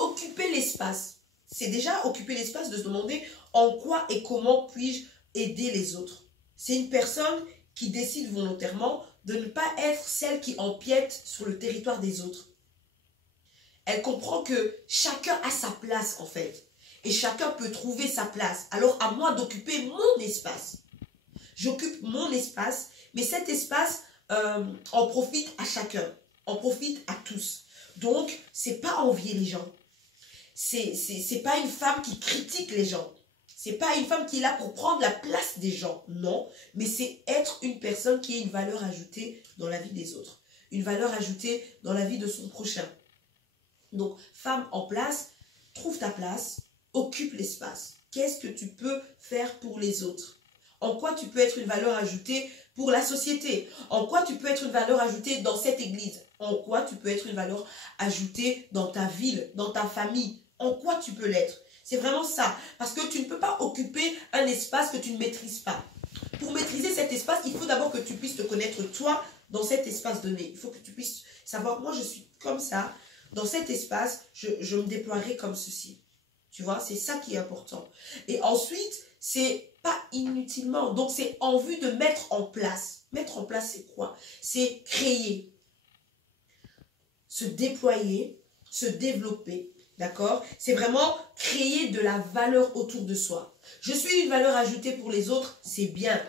occuper l'espace. C'est déjà occuper l'espace de se demander en quoi et comment puis-je aider les autres. C'est une personne qui décide volontairement de ne pas être celle qui empiète sur le territoire des autres. Elle comprend que chacun a sa place en fait. Et chacun peut trouver sa place. Alors à moi d'occuper mon espace. J'occupe mon espace, mais cet espace en profite à chacun. En profite à tous. Donc, c'est pas envier les gens. C'est pas une femme qui critique les gens. C'est pas une femme qui est là pour prendre la place des gens. Non, mais c'est être une personne qui a une valeur ajoutée dans la vie des autres. Une valeur ajoutée dans la vie de son prochain. Donc, femme en place, trouve ta place, occupe l'espace. Qu'est-ce que tu peux faire pour les autres? En quoi tu peux être une valeur ajoutée pour la société? En quoi tu peux être une valeur ajoutée dans cette église? En quoi tu peux être une valeur ajoutée dans ta ville, dans ta famille? En quoi tu peux l'être? C'est vraiment ça. Parce que tu ne peux pas occuper un espace que tu ne maîtrises pas. Pour maîtriser cet espace, il faut d'abord que tu puisses te connaître toi dans cet espace donné. Il faut que tu puisses savoir, moi je suis comme ça. Dans cet espace, je me déploierai comme ceci. Tu vois, c'est ça qui est important. Et ensuite, c'est pas inutilement. Donc, c'est en vue de mettre en place. Mettre en place, c'est quoi? C'est créer, se déployer, se développer. D'accord? C'est vraiment créer de la valeur autour de soi. Je suis une valeur ajoutée pour les autres, c'est bien.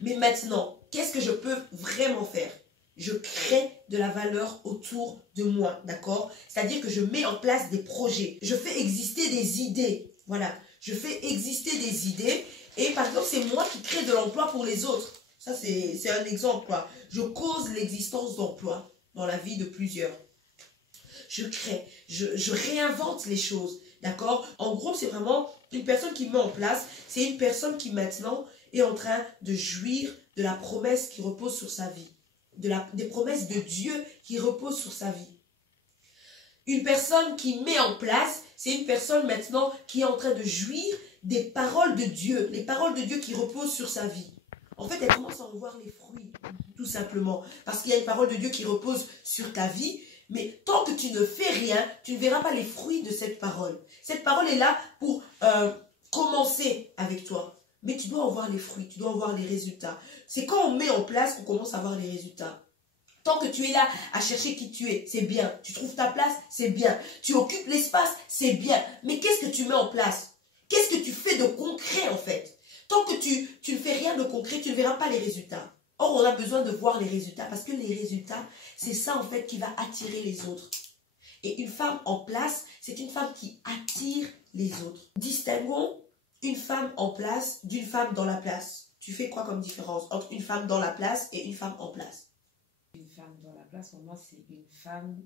Mais maintenant, qu'est-ce que je peux vraiment faire? Je crée de la valeur autour de moi, d'accord? C'est-à-dire que je mets en place des projets. Je fais exister des idées. Voilà, je fais exister des idées. Et par exemple, c'est moi qui crée de l'emploi pour les autres. Ça, c'est un exemple, quoi. Je cause l'existence d'emplois dans la vie de plusieurs. Je crée, je réinvente les choses, d'accord? En gros, c'est vraiment une personne qui met en place. C'est une personne qui maintenant est en train de jouir de la promesse qui repose sur sa vie. Des promesses de Dieu qui reposent sur sa vie. Une personne qui met en place, c'est une personne maintenant qui est en train de jouir des paroles de Dieu, les paroles de Dieu qui reposent sur sa vie. En fait, elle commence à en voir les fruits, tout simplement. Parce qu'il y a une parole de Dieu qui repose sur ta vie, mais tant que tu ne fais rien, tu ne verras pas les fruits de cette parole. Cette parole est là pour commencer avec toi. Mais tu dois en voir les fruits, tu dois en voir les résultats. C'est quand on met en place qu'on commence à voir les résultats. Tant que tu es là à chercher qui tu es, c'est bien. Tu trouves ta place, c'est bien. Tu occupes l'espace, c'est bien. Mais qu'est-ce que tu mets en place? Qu'est-ce que tu fais de concret en fait? Tant que tu ne fais rien de concret, tu ne verras pas les résultats. Or, on a besoin de voir les résultats parce que les résultats, c'est ça en fait qui va attirer les autres. Et une femme en place, c'est une femme qui attire les autres. Distinguons une femme en place d'une femme dans la place. Tu fais quoi comme différence entre une femme dans la place et une femme en place? Une femme dans la place, pour moi, c'est une femme,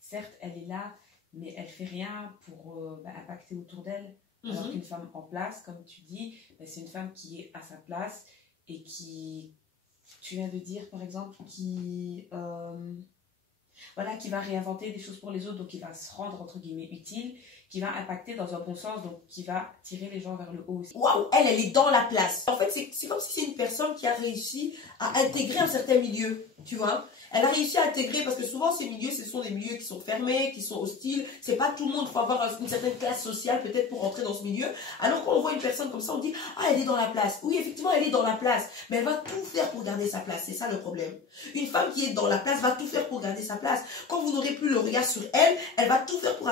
certes, elle est là, mais elle ne fait rien pour impacter autour d'elle. Alors qu'une femme en place, comme tu dis, c'est une femme qui est à sa place et qui, tu viens de dire par exemple, qui va réinventer des choses pour les autres, donc qui va se rendre entre guillemets utile, qui va impacter dans un bon sens, donc qui va tirer les gens vers le haut aussi. Waouh, elle est dans la place. En fait, c'est comme si c'est une personne qui a réussi à intégrer un certain milieu, tu vois. Elle a réussi à intégrer, parce que souvent ces milieux, ce sont des milieux qui sont fermés, qui sont hostiles. C'est pas tout le monde, il faut avoir une certaine classe sociale peut-être pour entrer dans ce milieu. Alors quand on voit une personne comme ça, on dit « Ah, elle est dans la place ». Oui, effectivement, elle est dans la place, mais elle va tout faire pour garder sa place. C'est ça le problème. Une femme qui est dans la place va tout faire pour garder sa place. Quand vous n'aurez plus le regard sur elle, elle va tout faire pour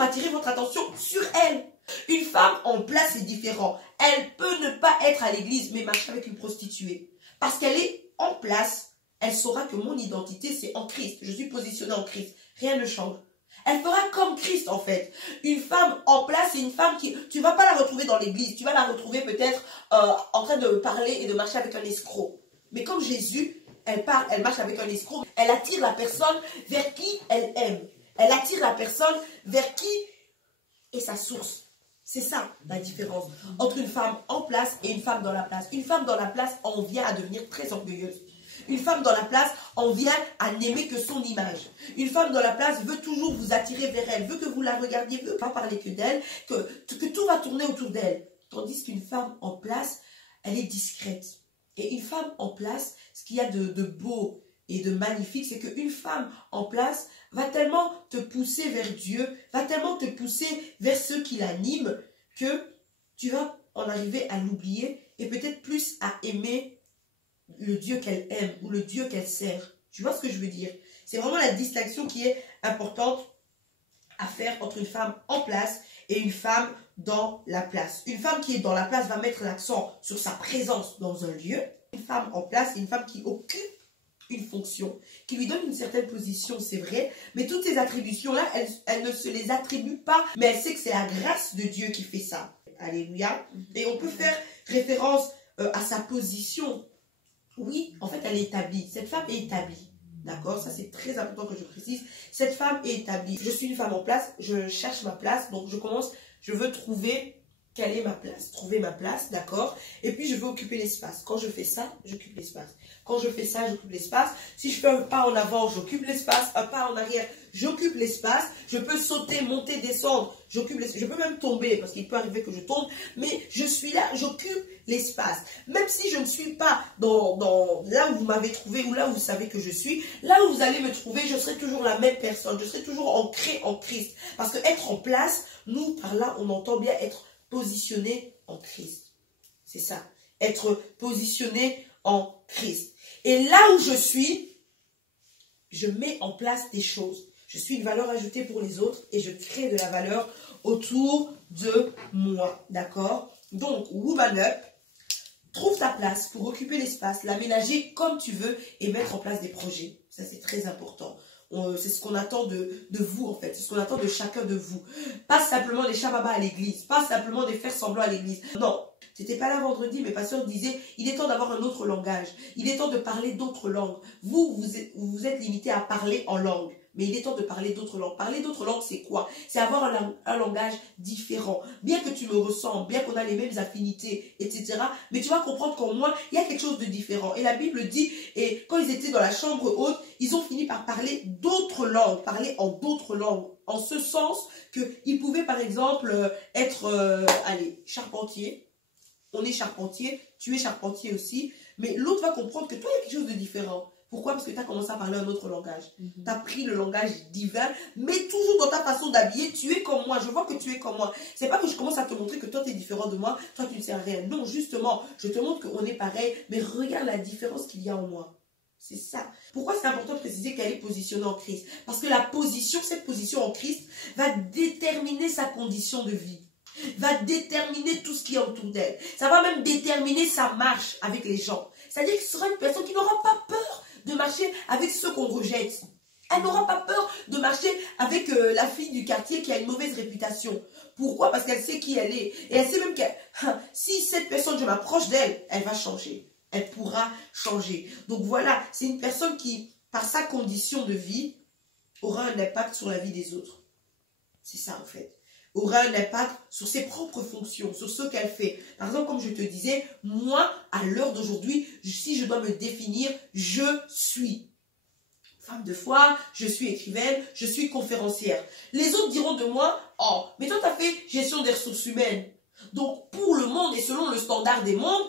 attirer votre attention sur elle. Une femme en place est différent. Elle peut ne pas être à l'église, mais marcher avec une prostituée. Parce qu'elle est en place. Elle saura que mon identité, c'est en Christ. Je suis positionnée en Christ. Rien ne change. Elle fera comme Christ, en fait. Une femme en place, c'est une femme qui... Tu ne vas pas la retrouver dans l'église. Tu vas la retrouver peut-être en train de parler et de marcher avec un escroc. Mais comme Jésus, elle parle, elle marche avec un escroc. Elle attire la personne vers qui elle aime. Elle attire la personne vers qui est sa source. C'est ça la différence entre une femme en place et une femme dans la place. Une femme dans la place en vient à devenir très orgueilleuse. Une femme dans la place en vient à n'aimer que son image. Une femme dans la place veut toujours vous attirer vers elle, veut que vous la regardiez, veut pas parler que d'elle, que tout va tourner autour d'elle. Tandis qu'une femme en place, elle est discrète. Et une femme en place, ce qu'il y a de beau et de magnifique, c'est qu'une femme en place va tellement te pousser vers Dieu, va tellement te pousser vers ceux qui l'animent, que tu vas en arriver à l'oublier et peut-être plus à aimer le Dieu qu'elle aime ou le Dieu qu'elle sert. Tu vois ce que je veux dire? C'est vraiment la distinction qui est importante à faire entre une femme en place et une femme dans la place. Une femme qui est dans la place va mettre l'accent sur sa présence dans un lieu. Une femme en place, c'est une femme qui occupe une fonction, qui lui donne une certaine position, c'est vrai, mais toutes ces attributions-là, elle ne se les attribue pas, mais elle sait que c'est la grâce de Dieu qui fait ça. Alléluia. Et on peut faire référence à sa position. Oui, en fait, elle est établie. Cette femme est établie. D'accord? Ça, c'est très important que je précise. Cette femme est établie. Je suis une femme en place, je cherche ma place, donc je veux trouver quelle est ma place. Trouver ma place, d'accord? Et puis, je veux occuper l'espace. Quand je fais ça, j'occupe l'espace. Quand je fais ça, j'occupe l'espace. Si je fais un pas en avant, j'occupe l'espace. Un pas en arrière, j'occupe l'espace. Je peux sauter, monter, descendre. J'occupe l'espace. Je peux même tomber parce qu'il peut arriver que je tombe. Mais je suis là, j'occupe l'espace. Même si je ne suis pas dans là où vous m'avez trouvé ou là où vous savez que je suis, là où vous allez me trouver, je serai toujours la même personne. Je serai toujours ancrée en Christ. Parce que être en place, nous, par là, on entend bien être positionné en Christ. C'est ça. Être positionné en Christ. Et là où je suis, je mets en place des choses. Je suis une valeur ajoutée pour les autres et je crée de la valeur autour de moi. D'accord? Donc, Woman Up, trouve ta place pour occuper l'espace, l'aménager comme tu veux et mettre en place des projets. Ça, c'est très important. C'est ce qu'on attend de vous, en fait. C'est ce qu'on attend de chacun de vous. Pas simplement des shababa à l'église. Pas simplement des faire semblant à l'église. Non. C'était pas là vendredi, mais pasteur disait, il est temps d'avoir un autre langage. Il est temps de parler d'autres langues. Vous êtes limité à parler en langue. Mais il est temps de parler d'autres langues. Parler d'autres langues, c'est quoi? C'est avoir un langage différent. Bien que tu me ressembles, bien qu'on a les mêmes affinités, etc. Mais tu vas comprendre qu'en moi, il y a quelque chose de différent. Et la Bible dit, et quand ils étaient dans la chambre haute, ils ont fini par parler d'autres langues, parler en d'autres langues. En ce sens qu'ils pouvaient, par exemple, être, charpentier. On est charpentier, tu es charpentier aussi. Mais l'autre va comprendre que toi, il y a quelque chose de différent. Pourquoi? Parce que tu as commencé à parler un autre langage. Tu as pris le langage divin, mais toujours dans ta façon d'habiller, tu es comme moi. Je vois que tu es comme moi. C'est pas que je commence à te montrer que toi, tu es différent de moi, toi, tu ne sais rien. Non, justement, je te montre qu'on est pareil, mais regarde la différence qu'il y a en moi. C'est ça. Pourquoi c'est important de préciser qu'elle est positionnée en Christ? Parce que cette position en Christ va déterminer sa condition de vie. Va déterminer tout ce qui est autour d'elle. Ça va même déterminer sa marche avec les gens. C'est-à-dire que ce sera une personne qui n'aura pas peur de marcher avec ceux qu'on rejette. Elle n'aura pas peur de marcher avec la fille du quartier qui a une mauvaise réputation. Pourquoi? Parce qu'elle sait qui elle est. Et elle sait même que si cette personne, je m'approche d'elle, elle va changer. Elle pourra changer. Donc voilà, c'est une personne qui, par sa condition de vie, aura un impact sur la vie des autres. C'est ça en fait. Aura un impact sur ses propres fonctions, sur ce qu'elle fait. Par exemple, comme je te disais, moi, à l'heure d'aujourd'hui, si je dois me définir, je suis femme de foi, je suis écrivaine, je suis conférencière. Les autres diront de moi, oh, mais toi, tu as fait gestion des ressources humaines. Donc, pour le monde et selon le standard du monde,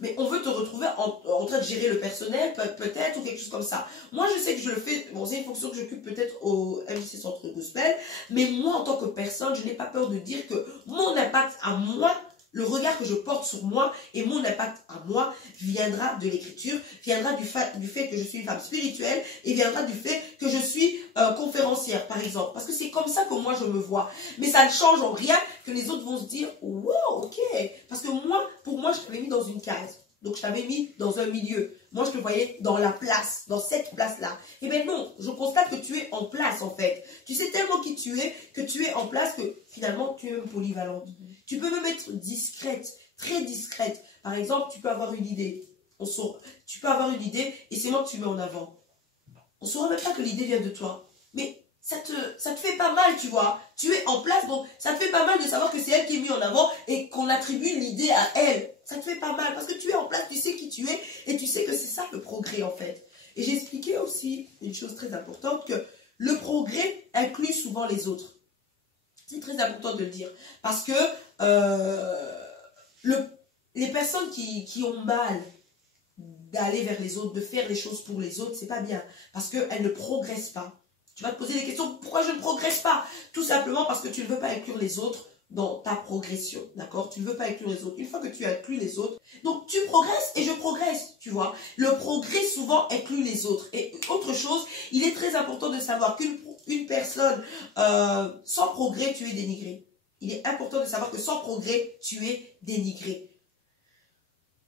mais on veut te retrouver en train de gérer le personnel, peut-être, ou quelque chose comme ça. Moi, je sais que je le fais, bon, c'est une fonction que j'occupe peut-être au MJC Centre Gospel, mais moi, en tant que personne, je n'ai pas peur de dire que mon impact à moi, le regard que je porte sur moi et mon impact à moi viendra de l'écriture, viendra du fait que je suis une femme spirituelle et viendra du fait que je suis conférencière, par exemple. Parce que c'est comme ça que moi, je me vois. Mais ça ne change en rien que les autres vont se dire « Wow, ok ». Parce que moi, pour moi, je t'avais mis dans une case. Donc, je t'avais mis dans un milieu. Moi, je te voyais dans la place, dans cette place-là. Eh bien non, je constate que tu es en place, en fait. Tu sais tellement qui tu es, que tu es en place, que finalement, tu es même polyvalente. Tu peux même être discrète, très discrète. Par exemple, tu peux avoir une idée. Tu peux avoir une idée et c'est moi que tu mets en avant. On ne saura même pas que l'idée vient de toi. Mais ça te fait pas mal, tu vois. Tu es en place, donc ça te fait pas mal de savoir que c'est elle qui est mise en avant et qu'on attribue l'idée à elle. Ça te fait pas mal parce que tu es en place, tu sais qui tu es et tu sais que c'est ça le progrès en fait. Et j'ai expliqué aussi une chose très importante, que le progrès inclut souvent les autres. C'est très important de le dire parce que les personnes qui ont mal d'aller vers les autres, de faire les choses pour les autres, c'est pas bien. Parce qu'elle ne progresse pas. Tu vas te poser des questions, pourquoi je ne progresse pas? Tout simplement parce que tu ne veux pas inclure les autres dans ta progression, d'accord? Tu ne veux pas inclure les autres. Une fois que tu inclus les autres, donc tu progresses et je progresse, tu vois. Le progrès souvent inclut les autres. Et autre chose, il est très important de savoir qu'une personne, sans progrès, tu es dénigré. Il est important de savoir que sans progrès, tu es dénigré.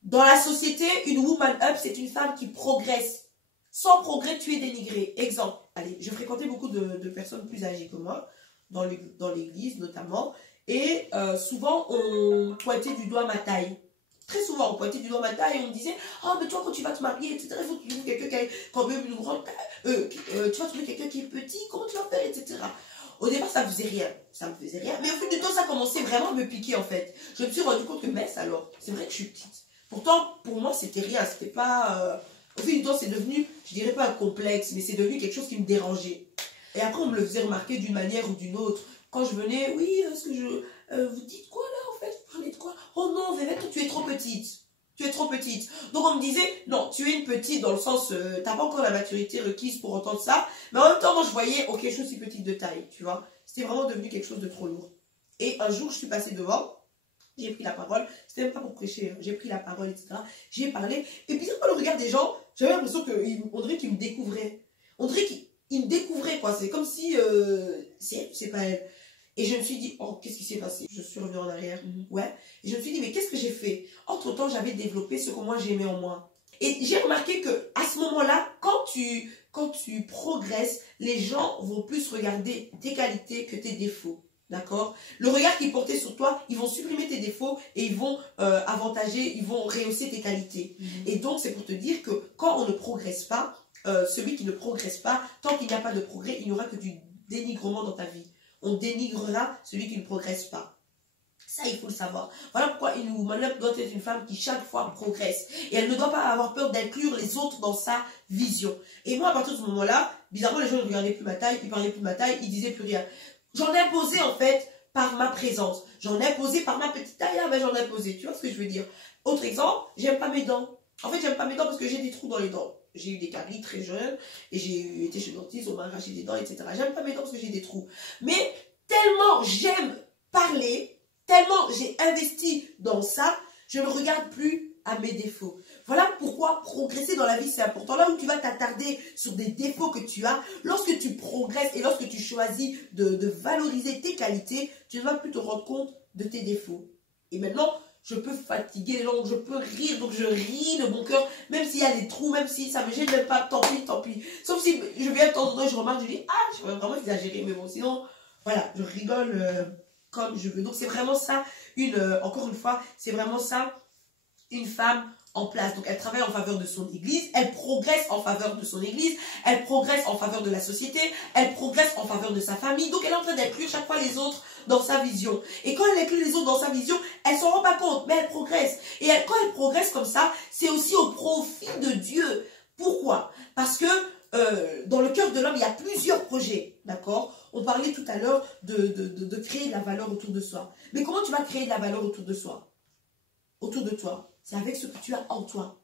Dans la société, une woman up, c'est une femme qui progresse. Sans progrès, tu es dénigré. Exemple, allez, je fréquentais beaucoup de personnes plus âgées que moi, dans l'église notamment, et souvent, on pointait du doigt ma taille. Très souvent, on pointait du doigt ma taille et on me disait « Ah, mais toi, quand tu vas te marier, etc., il faut que tu trouves quelqu'un qui a quand même une grande taille, tu vas trouver quelqu'un qui est petit, comment tu vas faire, etc. » Au départ, ça ne faisait rien. Ça me faisait rien. Mais au fil du temps, ça commençait vraiment à me piquer, en fait. Je me suis rendu compte que, mince alors, c'est vrai que je suis petite. Pourtant, pour moi, c'était rien. C'était pas... Au fil du temps, c'est devenu, je dirais pas un complexe, mais c'est devenu quelque chose qui me dérangeait. Et après, on me le faisait remarquer d'une manière ou d'une autre. Quand je venais, oui, est-ce que vous dites quoi là, en fait? Vous parlez de quoi? Oh non, Vévette, toi, tu es trop petite. Tu es trop petite. Donc, on me disait, non, tu es une petite dans le sens, t'as pas encore la maturité requise pour entendre ça. Mais en même temps, moi, je voyais, ok, je suis petite de taille, tu vois. C'était vraiment devenu quelque chose de trop lourd. Et un jour, je suis passée devant. J'ai pris la parole, c'était même pas pour prêcher, hein. J'ai pris la parole, etc. J'ai parlé, et puis quand le regard des gens, j'avais l'impression qu'on dirait qu'ils me découvraient. On dirait qu'ils me découvraient, quoi. C'est comme si, c'est pas elle. Et je me suis dit, oh, qu'est-ce qui s'est passé? Je suis revenue en arrière, ouais. Et je me suis dit, mais qu'est-ce que j'ai fait? Entre-temps, j'avais développé ce que moi j'aimais en moi. Et j'ai remarqué que à ce moment-là, quand tu progresses, les gens vont plus regarder tes qualités que tes défauts. D'accord? Le regard qu'ils portaient sur toi, ils vont supprimer tes défauts et ils vont avantager, ils vont rehausser tes qualités. Et donc, c'est pour te dire que quand on ne progresse pas, celui qui ne progresse pas, tant qu'il n'y a pas de progrès, il n'y aura que du dénigrement dans ta vie. On dénigrera celui qui ne progresse pas. Ça, il faut le savoir. Voilà pourquoi une woman up doit être une femme qui chaque fois progresse. Et elle ne doit pas avoir peur d'inclure les autres dans sa vision. Et moi, à partir de ce moment-là, bizarrement, les gens ne regardaient plus ma taille, ils parlaient plus de ma taille, ils disaient plus rien. J'en ai imposé en fait par ma présence. J'en ai imposé par ma petite taille, mais j'en ai imposé. Tu vois ce que je veux dire? Autre exemple, j'aime pas mes dents. En fait, j'aime pas mes dents parce que j'ai des trous dans les dents. J'ai eu des caries très jeunes et j'ai été chez le dentiste, on m'a arraché des dents, etc. J'aime pas mes dents parce que j'ai des trous. Mais tellement j'aime parler, tellement j'ai investi dans ça, je ne regarde plus à mes défauts. Voilà pourquoi progresser dans la vie, c'est important. Là où tu vas t'attarder sur des défauts que tu as, lorsque tu progresses et lorsque tu choisis de valoriser tes qualités, tu ne vas plus te rendre compte de tes défauts. Et maintenant, je peux fatiguer les gens, je peux rire, donc je ris de bon cœur, même s'il y a des trous, même si ça me gêne même pas, tant pis, tant pis. Sauf si je viens de temps en temps, je remarque, je dis, ah, je vais vraiment exagérer, mais bon, sinon, voilà, je rigole comme je veux. Donc c'est vraiment ça, encore une fois, c'est vraiment ça, une femme en place. Donc elle travaille en faveur de son église, elle progresse en faveur de son église, elle progresse en faveur de la société, elle progresse en faveur de sa famille. Donc elle est en train d'inclure chaque fois les autres dans sa vision. Et quand elle inclut les autres dans sa vision, elle s'en rend pas compte, mais elle progresse. Et quand elle progresse comme ça, c'est aussi au profit de Dieu. Pourquoi? Parce que dans le cœur de l'homme, il y a plusieurs projets, d'accord? On parlait tout à l'heure de créer de la valeur autour de soi. Mais comment tu vas créer de la valeur autour de soi? Autour de toi, c'est avec ce que tu as en toi.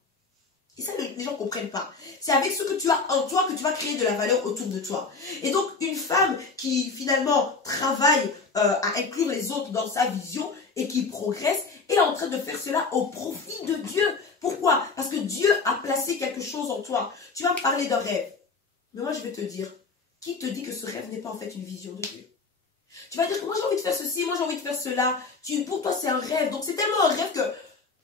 Et ça, les gens ne comprennent pas. C'est avec ce que tu as en toi que tu vas créer de la valeur autour de toi. Et donc, une femme qui, finalement, travaille à inclure les autres dans sa vision et qui progresse, est en train de faire cela au profit de Dieu. Pourquoi? Parce que Dieu a placé quelque chose en toi. Tu vas me parler d'un rêve. Mais moi, je vais te dire, qui te dit que ce rêve n'est pas en fait une vision de Dieu? Tu vas dire que moi, j'ai envie de faire ceci, moi, j'ai envie de faire cela. Pour toi, c'est un rêve. Donc, c'est tellement un rêve que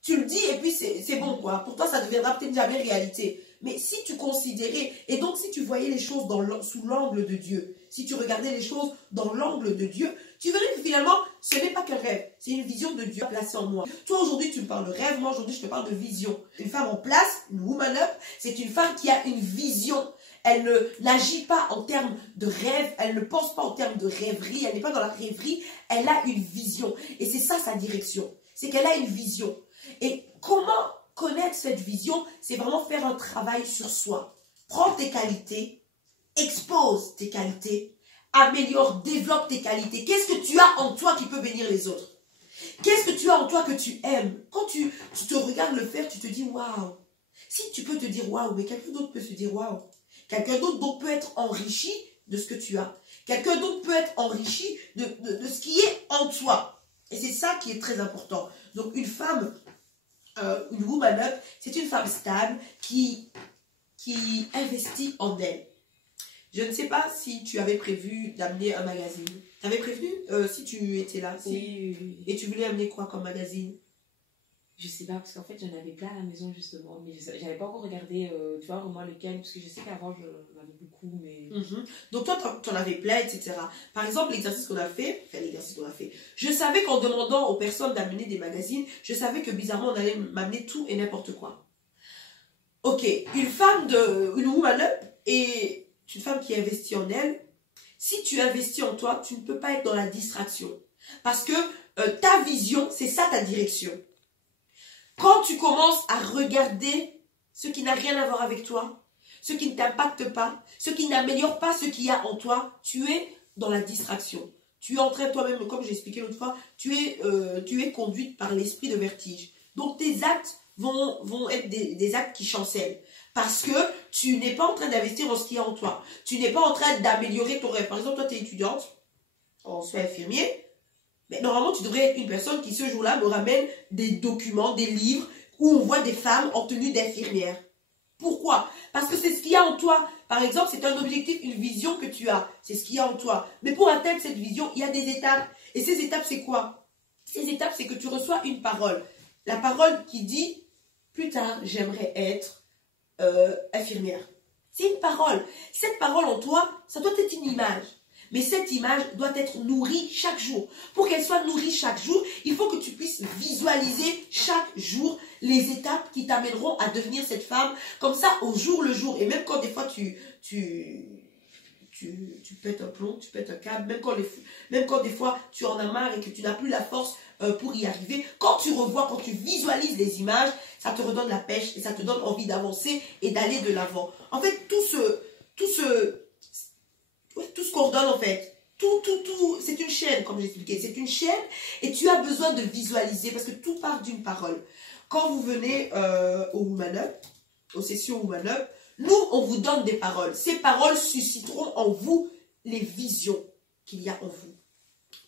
tu le dis et puis c'est bon, quoi. Pour toi, ça deviendra peut-être jamais réalité. Mais si tu considérais, et donc si tu voyais les choses sous l'angle de Dieu, si tu regardais les choses dans l'angle de Dieu, tu verrais que finalement, ce n'est pas qu'un rêve, c'est une vision de Dieu placée en moi. Toi, aujourd'hui, tu me parles de rêve, moi, aujourd'hui, je te parle de vision. Une femme en place, une woman up, c'est une femme qui a une vision. Elle n'agit pas en termes de rêve, elle ne pense pas en termes de rêverie, elle n'est pas dans la rêverie, elle a une vision. Et c'est ça sa direction, c'est qu'elle a une vision. Et comment connaître cette vision? C'est vraiment faire un travail sur soi. Prends tes qualités, expose tes qualités, améliore, développe tes qualités. Qu'est-ce que tu as en toi qui peut bénir les autres? Qu'est-ce que tu as en toi que tu aimes? Quand tu te regardes le faire, tu te dis, waouh, Si tu peux te dire waouh, mais quelqu'un d'autre peut se dire waouh. Quelqu'un d'autre donc peut être enrichi de ce que tu as. Quelqu'un d'autre peut être enrichi de ce qui est en toi. Et c'est ça qui est très important. Donc une femme, une woman up, c'est une femme stable qui investit en elle. Je ne sais pas si tu avais prévu d'amener un magazine. Tu avais prévenu si tu étais là. Si... Oui. Et tu voulais amener quoi comme magazine? Je sais pas, parce qu'en fait, j'en avais plein à la maison, justement. Mais j'avais pas encore regardé, tu vois, vraiment lequel. Parce que je sais qu'avant, j'en avais beaucoup, mais... Donc, toi, tu en avais plein, etc. Par exemple, l'exercice qu'on a fait, je savais qu'en demandant aux personnes d'amener des magazines, je savais que bizarrement, on allait m'amener tout et n'importe quoi. Ok, une woman up est une femme qui investit en elle. Si tu investis en toi, tu ne peux pas être dans la distraction. Parce que ta vision, c'est ça ta direction. Quand tu commences à regarder ce qui n'a rien à voir avec toi, ce qui ne t'impacte pas, ce qui n'améliore pas ce qu'il y a en toi, tu es dans la distraction. Tu es en train toi-même, comme j'ai expliqué l'autre fois, tu es conduite par l'esprit de vertige. Donc tes actes vont être des actes qui chancellent. Parce que tu n'es pas en train d'investir dans ce qu'il y a en toi. Tu n'es pas en train d'améliorer ton rêve. Par exemple, toi, tu es étudiante, en soins infirmiers. Mais normalement, tu devrais être une personne qui, ce jour-là, me ramène des documents, des livres, où on voit des femmes en tenue d'infirmière. Pourquoi? Parce que c'est ce qu'il y a en toi. Par exemple, c'est un objectif, une vision que tu as. C'est ce qu'il y a en toi. Mais pour atteindre cette vision, il y a des étapes. Et ces étapes, c'est quoi? Ces étapes, c'est que tu reçois une parole. La parole qui dit, plus tard, j'aimerais être infirmière. C'est une parole. Cette parole en toi, ça doit être une image. Mais cette image doit être nourrie chaque jour. Pour qu'elle soit nourrie chaque jour, il faut que tu puisses visualiser chaque jour les étapes qui t'amèneront à devenir cette femme. Comme ça, au jour le jour. Et même quand des fois tu pètes un plomb, tu pètes un câble, même quand des fois tu en as marre et que tu n'as plus la force pour y arriver, quand tu revois, quand tu visualises les images, ça te redonne la pêche et ça te donne envie d'avancer et d'aller de l'avant. En fait, tout ce coordonne en fait. Tout, c'est une chaîne, comme j'ai expliqué. C'est une chaîne et tu as besoin de visualiser parce que tout part d'une parole. Quand vous venez au Woman Up, aux sessions Woman Up, nous, on vous donne des paroles. Ces paroles susciteront en vous les visions qu'il y a en vous.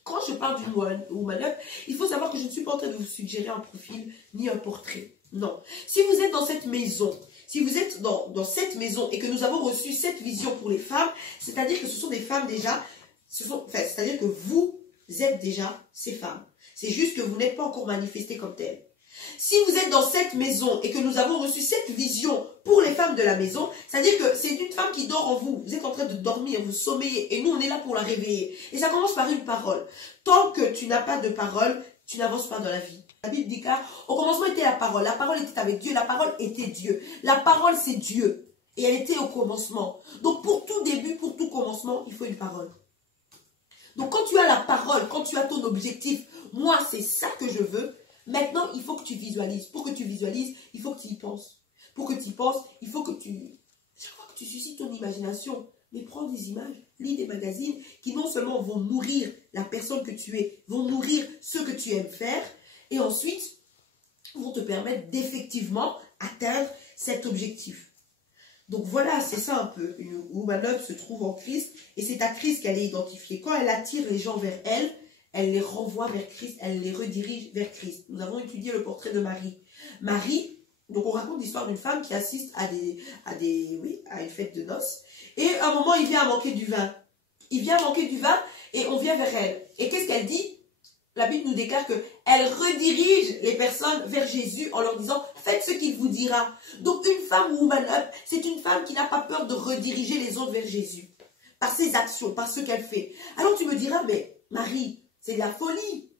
Quand je parle d'une Woman Up, il faut savoir que je ne suis pas en train de vous suggérer un profil ni un portrait. Non. Si vous êtes dans cette maison, si vous êtes dans cette maison et que nous avons reçu cette vision pour les femmes, c'est-à-dire que ce sont des femmes déjà, c'est-à-dire que vous êtes déjà ces femmes. C'est juste que vous n'êtes pas encore manifestées comme telles. Si vous êtes dans cette maison et que nous avons reçu cette vision pour les femmes de la maison, c'est-à-dire que c'est une femme qui dort en vous. Vous êtes en train de dormir, vous sommeillez et nous on est là pour la réveiller. Et ça commence par une parole. Tant que tu n'as pas de parole, tu n'avances pas dans la vie. La Bible dit qu'au commencement était la parole était avec Dieu, la parole était Dieu. La parole c'est Dieu et elle était au commencement. Donc pour tout début, pour tout commencement, il faut une parole. Donc quand tu as la parole, quand tu as ton objectif, moi c'est ça que je veux, maintenant il faut que tu visualises. Pour que tu visualises, il faut que tu y penses. Pour que tu y penses, il faut que chaque fois que tu suscites ton imagination, mais prends des images, lis des magazines qui non seulement vont nourrir la personne que tu es, vont nourrir ce que tu aimes faire, et ensuite vont te permettre d'effectivement atteindre cet objectif. Donc voilà, c'est ça un peu. Une Woman Up se trouve en Christ, et c'est à Christ qu'elle est identifiée. Quand elle attire les gens vers elle, elle les renvoie vers Christ, elle les redirige vers Christ. Nous avons étudié le portrait de Marie. Marie, donc on raconte l'histoire d'une femme qui assiste à une fête de noces. Et à un moment, il vient à manquer du vin. Il vient à manquer du vin et on vient vers elle. Et qu'est-ce qu'elle dit? La Bible nous déclare qu'elle redirige les personnes vers Jésus en leur disant « Faites ce qu'il vous dira ». Donc une femme Woman Up, c'est une femme qui n'a pas peur de rediriger les autres vers Jésus. Par ses actions, par ce qu'elle fait. Alors tu me diras « Mais Marie, c'est de la folie ».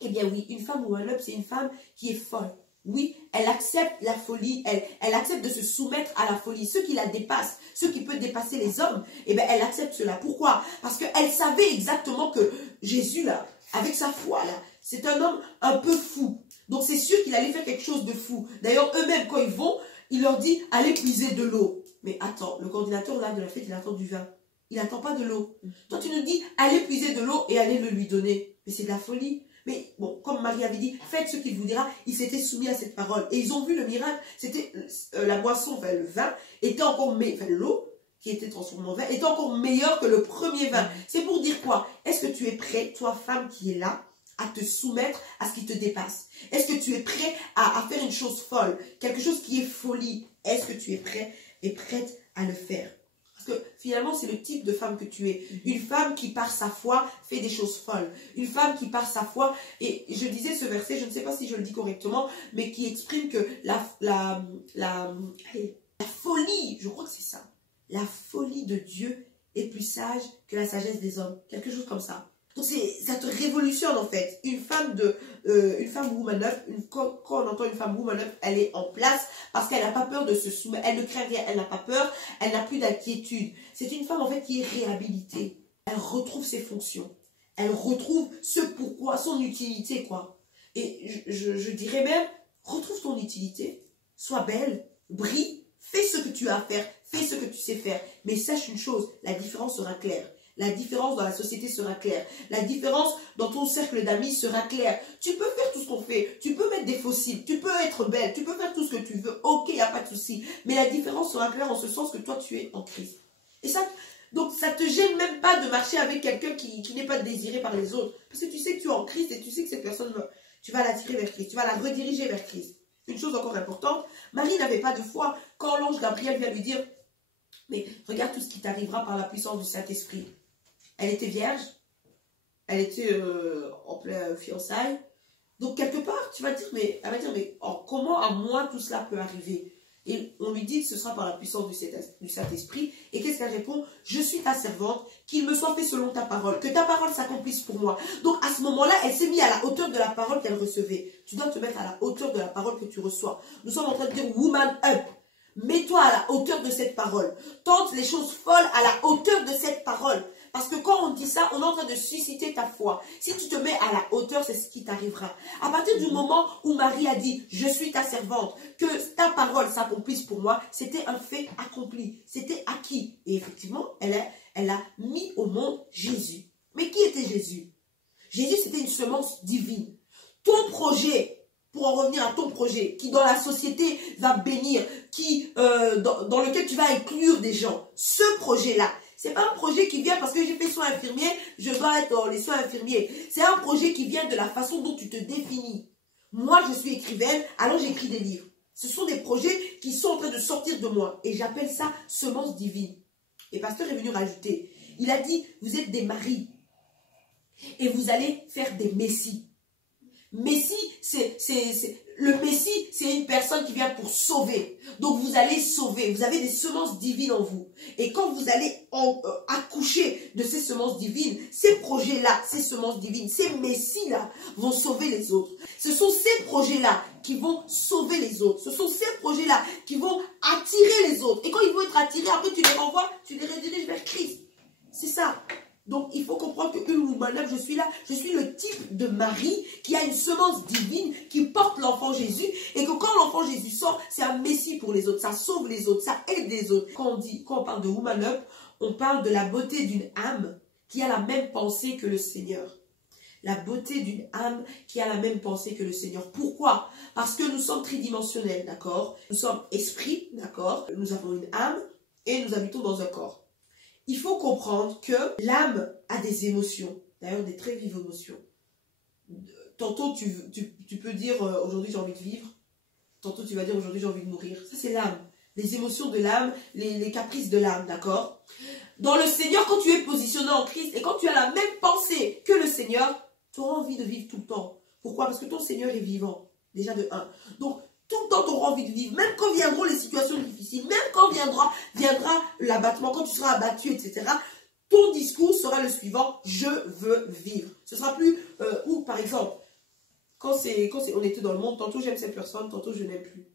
Eh bien oui, une femme Woman Up, c'est une femme qui est folle. Oui, elle accepte la folie, elle accepte de se soumettre à la folie. Ce qui la dépasse, ce qui peut dépasser les hommes, eh bien, elle accepte cela. Pourquoi? Parce qu'elle savait exactement que Jésus, là, avec sa foi, là, c'est un homme un peu fou. Donc, c'est sûr qu'il allait faire quelque chose de fou. D'ailleurs, eux-mêmes, quand ils vont, il leur dit, allez puiser de l'eau. Mais attends, le coordinateur, là, de la fête, il attend du vin. Il n'attend pas de l'eau. Toi, tu nous dis, allez puiser de l'eau et allez le lui donner. Mais c'est de la folie. Mais bon, comme Marie avait dit, faites ce qu'il vous dira, ils s'étaient soumis à cette parole. Et ils ont vu le miracle. C'était la boisson, enfin le vin, était encore meilleur, enfin l'eau qui était transformée en vin, était encore meilleure que le premier vin. C'est pour dire quoi? Est-ce que tu es prêt, toi femme qui est là, à te soumettre à ce qui te dépasse? Est-ce que tu es prêt à faire une chose folle, quelque chose qui est folie? Est-ce que tu es prêt et prête à le faire? Parce que finalement, c'est le type de femme que tu es. Une femme qui, par sa foi, fait des choses folles. Une femme qui, par sa foi, et je disais ce verset, je ne sais pas si je le dis correctement, mais qui exprime que la folie, je crois que c'est ça, la folie de Dieu est plus sage que la sagesse des hommes. Quelque chose comme ça. Donc ça te révolutionne en fait. Une femme woman up, quand on entend une femme woman up, elle est en place parce qu'elle n'a pas peur de se soumettre, elle ne craint rien, elle n'a pas peur, elle n'a plus d'inquiétude. C'est une femme en fait qui est réhabilitée. Elle retrouve ses fonctions. Elle retrouve ce pourquoi, son utilité quoi. Et je dirais même, retrouve ton utilité, sois belle, brille, fais ce que tu as à faire, fais ce que tu sais faire. Mais sache une chose, la différence sera claire. La différence dans la société sera claire. La différence dans ton cercle d'amis sera claire. Tu peux faire tout ce qu'on fait. Tu peux mettre des fossiles. Tu peux être belle. Tu peux faire tout ce que tu veux. Ok, il n'y a pas de souci. Mais la différence sera claire en ce sens que toi, tu es en Christ. Et ça, donc, ça ne te gêne même pas de marcher avec quelqu'un qui n'est pas désiré par les autres. Parce que tu sais que tu es en Christ et tu sais que cette personne, tu vas l'attirer vers Christ. Tu vas la rediriger vers Christ. Une chose encore importante, Marie n'avait pas de foi. Quand l'ange Gabriel vient lui dire, mais regarde tout ce qui t'arrivera par la puissance du Saint-Esprit. Elle était vierge, elle était en plein fiançailles. Donc, quelque part, tu vas dire, mais elle va dire, mais oh, comment à moi tout cela peut arriver? Et on lui dit que ce sera par la puissance du Saint-Esprit. Et qu'est-ce qu'elle répond? Je suis ta servante, qu'il me soit fait selon ta parole, que ta parole s'accomplisse pour moi. Donc, à ce moment-là, elle s'est mise à la hauteur de la parole qu'elle recevait. Tu dois te mettre à la hauteur de la parole que tu reçois. Nous sommes en train de dire, woman up. Mets-toi à la hauteur de cette parole. Tente les choses folles à la hauteur de cette parole. Parce que quand on dit ça, on est en train de susciter ta foi. Si tu te mets à la hauteur, c'est ce qui t'arrivera. À partir du moment où Marie a dit, je suis ta servante, que ta parole s'accomplisse pour moi, c'était un fait accompli. C'était acquis. Et effectivement, elle a mis au monde Jésus. Mais qui était Jésus? Jésus, c'était une semence divine. Ton projet, pour en revenir à ton projet, qui dans la société va bénir, dans lequel tu vas inclure des gens, ce projet-là, c'est pas un projet qui vient parce que j'ai fait soins infirmiers, je dois être dans les soins infirmiers. C'est un projet qui vient de la façon dont tu te définis. Moi, je suis écrivaine, alors j'écris des livres. Ce sont des projets qui sont en train de sortir de moi. Et j'appelle ça semence divine. Et pasteur est venu rajouter. Il a dit, vous êtes des maris. Et vous allez faire des messies. Messie, le Messie, c'est une personne qui vient pour sauver. Donc vous allez sauver. Vous avez des semences divines en vous. Et quand vous allez accoucher de ces semences divines, ces projets-là, ces semences divines, ces Messies-là vont sauver les autres. Ce sont ces projets-là qui vont sauver les autres. Ce sont ces projets-là qui vont attirer les autres. Et quand ils vont être attirés, après tu les renvoies, tu les rediriges vers Christ. C'est ça. Donc, il faut comprendre qu'une woman up, je suis là, je suis le type de Marie qui a une semence divine, qui porte l'enfant Jésus, et que quand l'enfant Jésus sort, c'est un messie pour les autres, ça sauve les autres, ça aide les autres. Quand on parle de woman up, on parle de la beauté d'une âme qui a la même pensée que le Seigneur. La beauté d'une âme qui a la même pensée que le Seigneur. Pourquoi? Parce que nous sommes tridimensionnels, d'accord? Nous sommes esprit, d'accord? Nous avons une âme et nous habitons dans un corps. Il faut comprendre que l'âme a des émotions, d'ailleurs des très vives émotions. Tantôt tu peux dire aujourd'hui j'ai envie de vivre, tantôt tu vas dire aujourd'hui j'ai envie de mourir. Ça c'est l'âme, les émotions de l'âme, les caprices de l'âme, d'accord? Dans le Seigneur, quand tu es positionné en Christ et quand tu as la même pensée que le Seigneur, tu auras envie de vivre tout le temps. Pourquoi? Parce que ton Seigneur est vivant, déjà de 1. Donc, tout le temps, tu auras envie de vivre. Même quand viendront les situations difficiles, même quand viendra l'abattement, quand tu seras abattu, etc., ton discours sera le suivant, je veux vivre. Ce sera plus, ou par exemple, quand on était dans le monde, tantôt j'aime cette personne, tantôt je n'aime plus.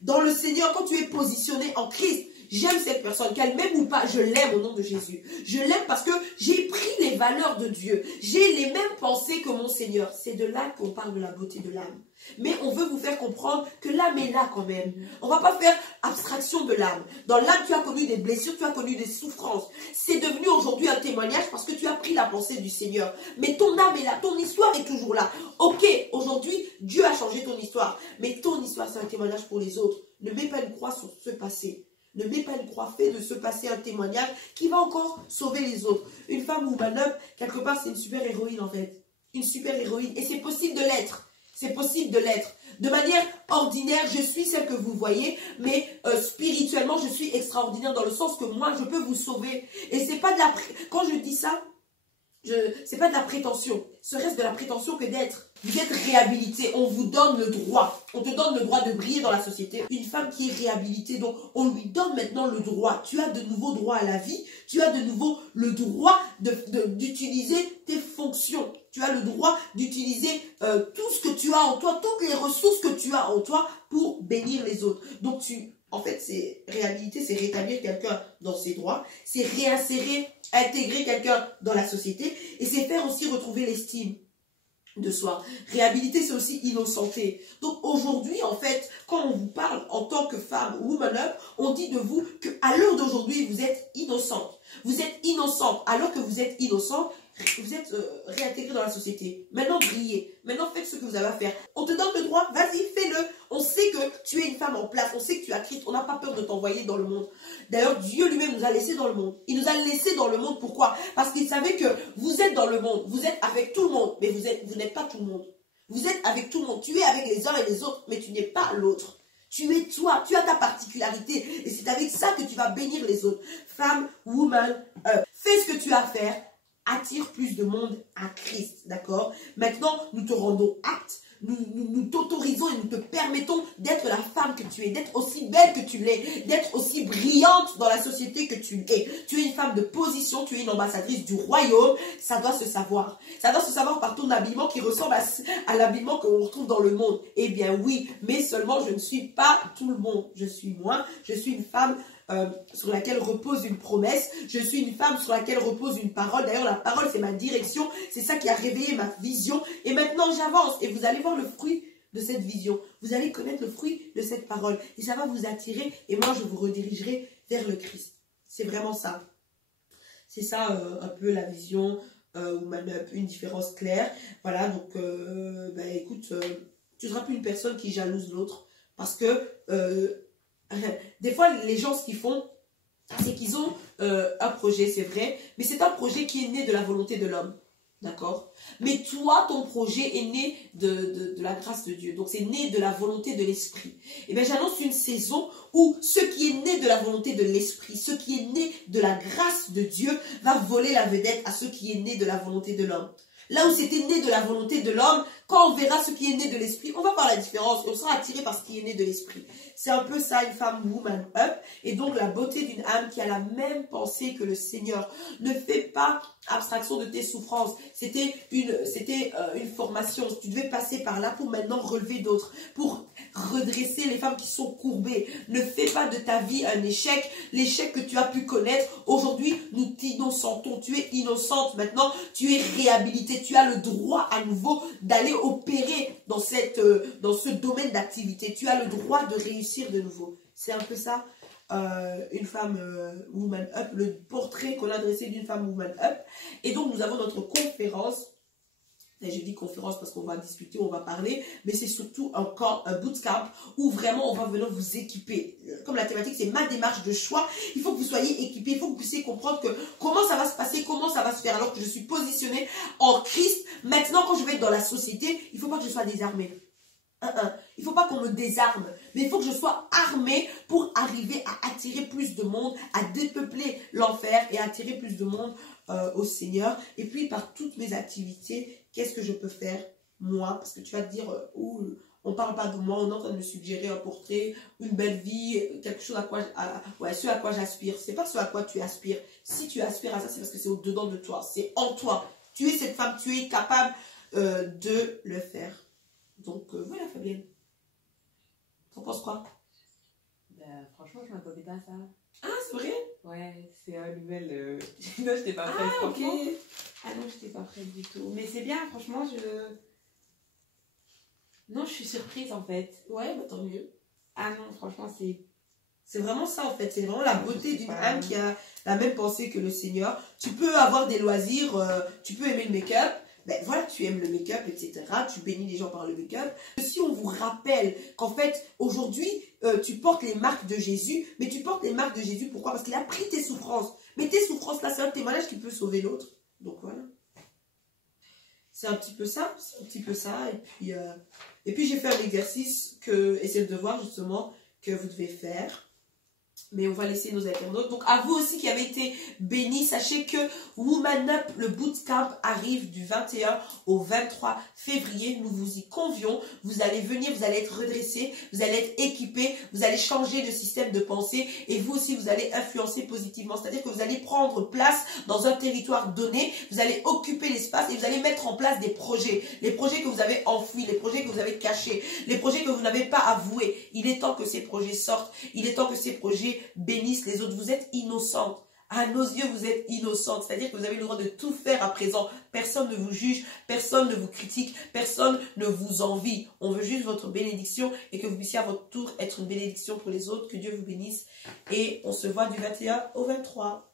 Dans le Seigneur, quand tu es positionné en Christ, J'aime cette personne, qu'elle m'aime ou pas, je l'aime au nom de Jésus. Je l'aime parce que j'ai pris les valeurs de Dieu. J'ai les mêmes pensées que mon Seigneur. C'est de là qu'on parle de la beauté de l'âme. Mais on veut vous faire comprendre que l'âme est là quand même. On ne va pas faire abstraction de l'âme. Dans l'âme, tu as connu des blessures, tu as connu des souffrances. C'est devenu aujourd'hui un témoignage parce que tu as pris la pensée du Seigneur. Mais ton âme est là, ton histoire est toujours là. Ok, aujourd'hui, Dieu a changé ton histoire. Mais ton histoire, c'est un témoignage pour les autres. Ne mets pas une croix sur ce passé. Ne mets pas une croix, fais de ce passé un témoignage qui va encore sauver les autres. Une femme woman up, quelque part, c'est une super héroïne en fait. Une super héroïne. Et c'est possible de l'être. C'est possible de l'être. De manière ordinaire, je suis celle que vous voyez, mais spirituellement, je suis extraordinaire dans le sens que moi, je peux vous sauver. Et c'est pas de la... Quand je dis ça, c'est pas de la prétention. Ce reste de la prétention que d'être. Vous êtes réhabilité. On vous donne le droit. On te donne le droit de briller dans la société. Une femme qui est réhabilitée, donc on lui donne maintenant le droit. Tu as de nouveaux droits à la vie. Tu as de nouveau le droit d'utiliser tes fonctions. Tu as le droit d'utiliser tout ce que tu as en toi, toutes les ressources que tu as en toi pour bénir les autres. Donc en fait, c'est réhabiliter, c'est rétablir quelqu'un dans ses droits. C'est réinsérer, intégrer quelqu'un dans la société. Et c'est faire aussi retrouver l'estime de soi. Réhabiliter, c'est aussi innocenter. Donc aujourd'hui, en fait, quand on vous parle en tant que femme, woman up, on dit de vous qu'à l'heure d'aujourd'hui, vous êtes innocente. Vous êtes innocente. Alors que vous êtes innocente, vous êtes réintégré dans la société. Maintenant, brillez. Maintenant, faites ce que vous avez à faire. On te donne le droit, vas-y, fais-le. On sait que tu es une femme en place. On sait que tu as Christ. On n'a pas peur de t'envoyer dans le monde. D'ailleurs, Dieu lui-même nous a laissés dans le monde. Il nous a laissés dans le monde. Pourquoi? Parce qu'il savait que vous êtes dans le monde. Vous êtes avec tout le monde. Mais vous n'êtes pas tout le monde. Vous êtes avec tout le monde. Tu es avec les uns et les autres. Mais tu n'es pas l'autre. Tu es toi. Tu as ta particularité. Et c'est avec ça que tu vas bénir les autres. Femme, woman, fais ce que tu as à faire. Attire plus de monde à Christ, d'accord? Maintenant, nous te rendons acte, nous t'autorisons et nous te permettons d'être la femme que tu es, d'être aussi belle que tu l'es, d'être aussi brillante dans la société que tu es. Tu es une femme de position, tu es une ambassadrice du royaume, ça doit se savoir. Ça doit se savoir par ton habillement qui ressemble à l'habillement qu'on retrouve dans le monde. Eh bien oui, mais seulement je ne suis pas tout le monde. Je suis moi, je suis une femme sur laquelle repose une promesse. Je suis une femme sur laquelle repose une parole. D'ailleurs, la parole, c'est ma direction. C'est ça qui a réveillé ma vision. Et maintenant, j'avance. Et vous allez voir le fruit de cette vision. Vous allez connaître le fruit de cette parole. Et ça va vous attirer. Et moi, je vous redirigerai vers le Christ. C'est vraiment ça. C'est ça un peu la vision Woman Up, une différence claire. Voilà, donc, écoute, tu ne seras plus une personne qui jalouse l'autre. Parce que... des fois, les gens, ce qu'ils font, c'est qu'ils ont un projet, c'est vrai, mais c'est un projet qui est né de la volonté de l'homme. D'accord? Mais toi, ton projet est né de la grâce de Dieu. Donc, c'est né de la volonté de l'esprit. Et bien, j'annonce une saison où ce qui est né de la volonté de l'esprit, ce qui est né de la grâce de Dieu, va voler la vedette à ce qui est né de la volonté de l'homme. Là où c'était né de la volonté de l'homme, quand on verra ce qui est né de l'esprit, on va voir la différence. On sera attiré par ce qui est né de l'esprit. C'est un peu ça, une femme woman up. Et donc la beauté d'une âme qui a la même pensée que le Seigneur. Ne fais pas abstraction de tes souffrances. C'était une formation. Tu devais passer par là pour maintenant relever d'autres. Pour redresser les femmes qui sont courbées. Ne fais pas de ta vie un échec. L'échec que tu as pu connaître. Aujourd'hui, nous t'innocentons. Tu es innocente maintenant. Tu es réhabilitée. Tu as le droit à nouveau d'aller opérer dans ce domaine d'activité. Tu as le droit de réussir de nouveau. C'est un peu ça, une femme woman up, le portrait qu'on a dressé d'une femme woman up. Et donc, nous avons notre conférence. Et je dis conférence parce qu'on va discuter, on va parler, mais c'est surtout un bootcamp où vraiment on va venir vous équiper. Comme la thématique, c'est ma démarche de choix, il faut que vous soyez équipés, il faut que vous puissiez comprendre comment ça va se passer, comment ça va se faire, alors que je suis positionnée en Christ. Maintenant, quand je vais être dans la société, il ne faut pas que je sois désarmée. Il ne faut pas qu'on me désarme, mais il faut que je sois armée pour arriver à attirer plus de monde, à dépeupler l'enfer et à attirer plus de monde au Seigneur. Et puis par toutes mes activités, qu'est-ce que je peux faire moi? Parce que tu vas te dire, on ne parle pas de moi, on est en train de me suggérer un portrait, une belle vie, quelque chose ce à quoi j'aspire. Ce n'est pas ce à quoi tu aspires. Si tu aspires à ça, c'est parce que c'est au-dedans de toi, c'est en toi. Tu es cette femme, tu es capable de le faire. Donc voilà, Fabienne. T'en penses quoi? Ben, franchement, je ne m'attendais pas à ça. Ah, c'est vrai? Ouais, c'est un nouvel... Non, je n'étais pas prête, Ah, ok. franchement. Ah non, je n'étais pas prête du tout. Mais c'est bien, franchement, Non, je suis surprise, en fait. Ouais, bah tant mieux. Ah non, franchement, c'est... C'est vraiment ça en fait, c'est vraiment la Je beauté sais d'une pas. âme qui a la même pensée que le Seigneur. Tu peux avoir des loisirs, tu peux aimer le make-up, ben voilà, tu aimes le make-up, etc. Tu bénis les gens par le make-up. Si on vous rappelle qu'en fait, aujourd'hui, tu portes les marques de Jésus, mais tu portes les marques de Jésus, pourquoi? Parce qu'il a pris tes souffrances. Mais tes souffrances là, c'est un témoignage qui peut sauver l'autre. Donc voilà. C'est un petit peu ça, c'est un petit peu ça. Et puis j'ai fait un exercice et c'est le devoir justement que vous devez faire. Mais on va laisser nos internautes. Donc, à vous aussi qui avez été bénis, sachez que Woman Up, le bootcamp, arrive du 21 au 23 février. Nous vous y convions. Vous allez venir, vous allez être redressés, vous allez être équipés, vous allez changer de système de pensée et vous aussi, vous allez influencer positivement. C'est-à-dire que vous allez prendre place dans un territoire donné, vous allez occuper l'espace et vous allez mettre en place des projets. Les projets que vous avez enfouis, les projets que vous avez cachés, les projets que vous n'avez pas avoués. Il est temps que ces projets sortent. Il est temps que ces projets bénissent les autres. Vous êtes innocente. À nos yeux, vous êtes innocente. C'est-à-dire que vous avez le droit de tout faire à présent. Personne ne vous juge, personne ne vous critique, personne ne vous envie. On veut juste votre bénédiction et que vous puissiez à votre tour être une bénédiction pour les autres. Que Dieu vous bénisse. Et on se voit du 21 au 23.